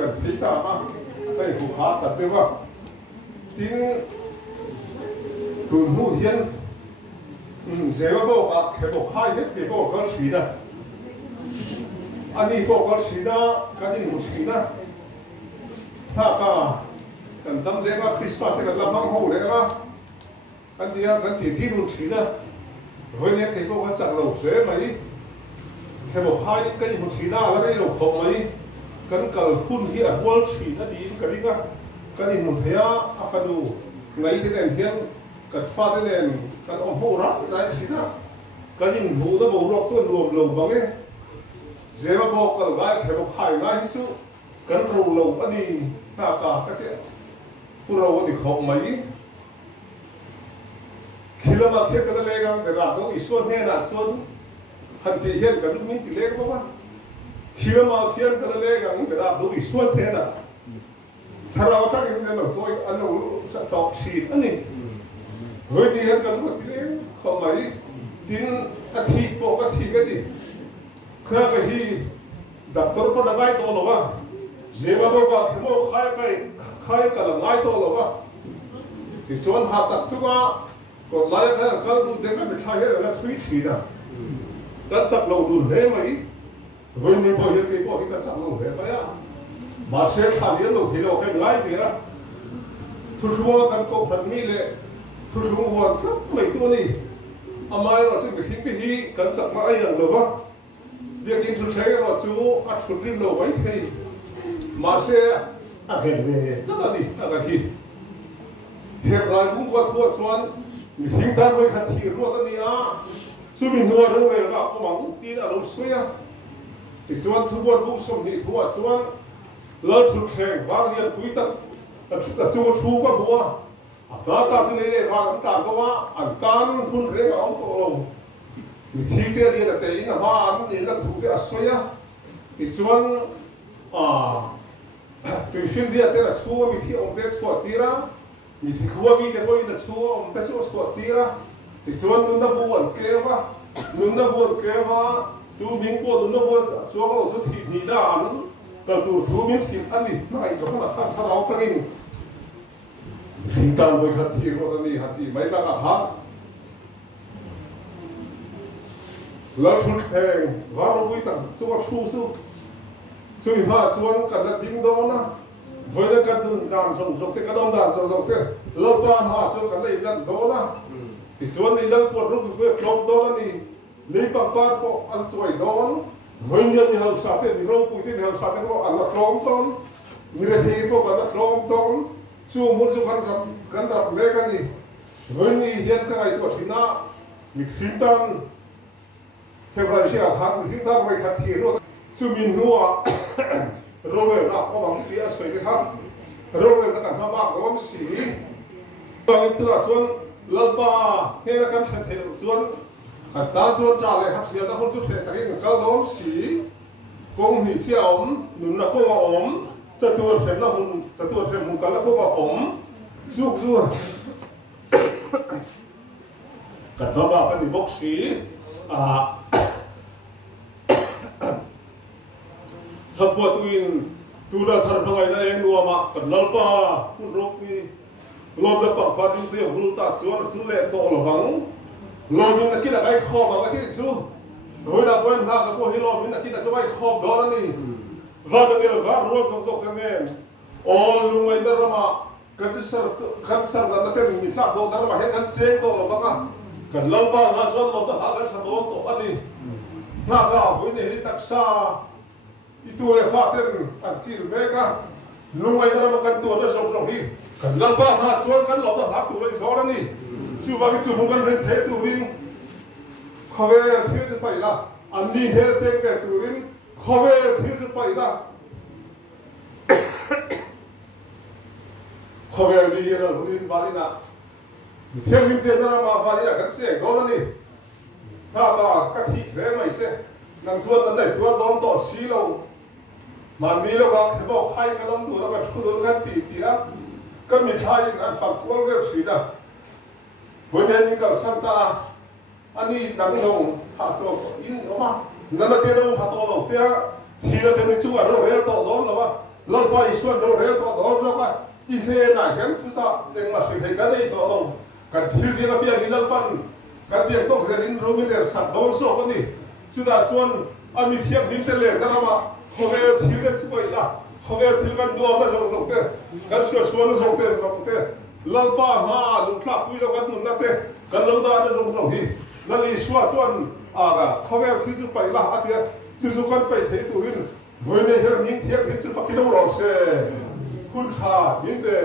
กันที่ตามาให้ผูกขาตัดด้วยว่าทิ้งตุนหูเฮียนเสียว่าบอกอ่ะแค่บอกให้เด็กที่บอกก็สีนะอันนี้บอกก็สีนะกันนี่หนูสีนะถ้าก็กันทำเด็กว่าคริสต์มาสกันลำพังหูเลยว่ากันที่กันที่หนูสีนะวันนี้ที่บอกว่าจักเราเสียไหมแค่บอกให้กันหนูสีนะแล้วก็เราบอกไหมกันกัลคุณที่อ่ะวอลสีนะดีกันนี่ก็กันนี่หนูเทียอาคาดูไงที่เด่นเทียนกัดฟ้าที่เด่นกันอมหูรักได้สีนะกันนี่หนูต้องบอกรอบส่วนรวมลงบางเนี่ยเจ้าบอกกันไงแค่บอกให้ไงที่สุดกันรู้ลงอันนี้หน้ากากก็เสียผู้เราวันนี้เขาไหมคิดแล้วมาเทียบกันเลยกันแต่เราต้องอีส่วนแน่นส่วนหันที่เห็นกันมีติเล็กบ้างคิดแล้วมาเทียบกันเลยกันแต่เราต้องอีส่วนแน่นถ้าเราตั้งอย่างนี้เราสวยอันนู้นตอกสีอันนี้เฮ้ยที่เห็นกันก็ติเล็กเขาไหมดินอาทิตย์บอกอาทิตย์กันดิเครื่องไปที่ดับตัวก็ได้ตัวหรอวะเจ้าบอกว่าขโมยใครกันละง่ายตัวหรอวะที่ส่วนหาตัดสุกะก็ไล่กันก็ดูเด็กกันไม่ใช่แล้วสวีททีนะกันจับเราดูเห็นไหมวันนี้พอเห็นที่พอที่กันจับเราเห็นไหมอ่ะมาเสียท่าเลี้ยงเราที่เราแค่ง่ายดีนะทุกชั่วกันก็พันนี้เลยทุกชั่ววันก็ไม่ตัวนี้อามาเราซึ่งไปทิ้งที่นี่กันจับมาไอ้อย่างเดียววะเรียกจริงสุดท้ายเราจูอัดชุดริมเราไว้ที่มาเสียอะไรเนี่ยนั่นนี่อะไรที่เหตุไรบุ้งว่าทั่วส่วนมีสิ่งการไว้ขัดที่รัวกันนี่อ่ะสุมินหัวเรื่องเวลาก็หวังตีนอารมณ์เสียที่ส่วนทุกวันบุ้งสมดีทั่วส่วนเลิศชุดแข่งวางเรียนคุยตั้งแต่สู้ชูก็บัวแล้วตาจะเลยว่าอันการก็ว่าอันการคุณเรียกเอาตัวลงมีที่เรียนแต่อินว่าอันนี้นั่นถูกจะสวยที่ส่วนตัวฟิล์มเดียร์แต่ละชัวมีที่องค์เดสปอร์ตีระมีที่ขัวมีแต่คนอินชัวองค์เดสปอร์ตีระที่ส่วนนุ่นนับบัวเกวะนุ่นนับบัวเกวะจูมิงบัวนุ่นนับบัวชัวก็สุดที่นี่ด้านแต่ตัวจูมิงสิอันนี้ไม่ก็ขนาดถ้าเรากระดิ่งถึงการไปขัดที่รถนี้ขัดที่ไม่ตั้งอาหารแล้วชุดแข่งว่าเราไปตั้งส่วนชูสู้ส่วนผ้าส่วนกันละดิ้งโดนนะไว้ในกันด่านส่งเตะกันด่านส่งเตะเลิกบ้านหาส่วนกันเลยนั่นโดนนะที่ส่วนนี้เลิกปวดรูปเพื่อครบโดนนี่ลีปังปาร์พออันสวยโดนไว้เนี่ยที่เราสาธิตนี่เราคุยที่เราสาธิตว่าอันละครองโดนมีเรื่องพวกอันละครองโดนสู้มุดสู้กันดับเล็กกันนี่ไว้นี่เห็นกันไอ้ตัวที่น่ามีทิ้งตันเท่าไรเชียวหักมีทิ้งตันไปขัดที่รถสุมินหัวโรเวลล์ก็บางทีอาศัยได้ครับโรเวลล์กันมาบ้างก็ว่าสีบางทีส่วนลับบ้าเนี่ยกันเฉลี่ยส่วนอัตราส่วนจ่ายเลยครับเสียแต่คนสุดท้ายแต่ยังก็ว่าสีกงหีเชี่ยวหนุนแล้วก็ว่าจะตัวเข็มแล้วมึงจะตัวเข็มมึงกันแล้วก็ว่าสู้กันมาบ้างกันที่บ็อกสีถ้าพวกตัวเราทำยังไงได้เองนัวมากันลัลป้าคุณรกนี่ลมจะปักปาดิ้งเสียงคุณตัดส่วนสุดเล็กโตหรือฟังลมมันตะกี้อะไรคอบอะไรที่สู้โดยนักเว้นหน้ากับพวกที่ลมมันตะกี้จะไม่คอบดอนี่ว่ากันเดียวว่ารู้สงกันเองอ๋อลุงไอ้ดารามากันที่สัร์นั่นเป็นมิตรโดดารามาเห็นกันเสียงโตหรือฟังกันลัลป้าหน้าส่วนลมจะหากันสะดวกโตอันนี้หน้าก็วิ่งหนีตักซาitu lefatin akhir mereka lumai dalam makan tu ada sok-sok ni kan lalpa nak suan kan lo dah tu lagi seorang ni cuba kita bukan rentet tu ring khawe thiu sepai lah andi hel sek ke tu ring khawe thiu sepai lah khawe ni era ring bali na thiu ring je na ma bali ya kan se gola ni ha ka thi re mai se nang suan tan dai tua don to si loมันมีแล้วก็เขาบอกให้กระลงตัวแล้วก็ชุดกันตีนะก็มีชายอันฝักกวางเรียบสีนะวันนี้นี่ก็สันตาอันนี้ดังลงหาตัวอินออกมานั่นแหละที่เราพาตัวเราเสียทีละเดือนชั่วเราเรียกตัวโดนหรือว่า lâu qua isuan đâu đấy có đó rồi cái ít thế này cái thứ sao để mà sự thấy cái đấy sao không cái thứ gì cái việc đi lâu pan cái việc tốt sẽ đến rồi mới được sắp đâu số cái gì chúng ta xuân anh mình thiệp đi sẽ lên cái mà không phải thiếu cái thứ gì là không phải thiếu cái đồ mà giống thế cái xuân giống thế lâu pa mà lúc khác quý lâu cái nút thế cái lâu đó nó giống gì là lý xuân không phải thiếu chút phải là à thế chú con phải thấy tụi với này hiện những thiệp thì chú phải đâu rồi sẽคุณค่ายิ่งแต่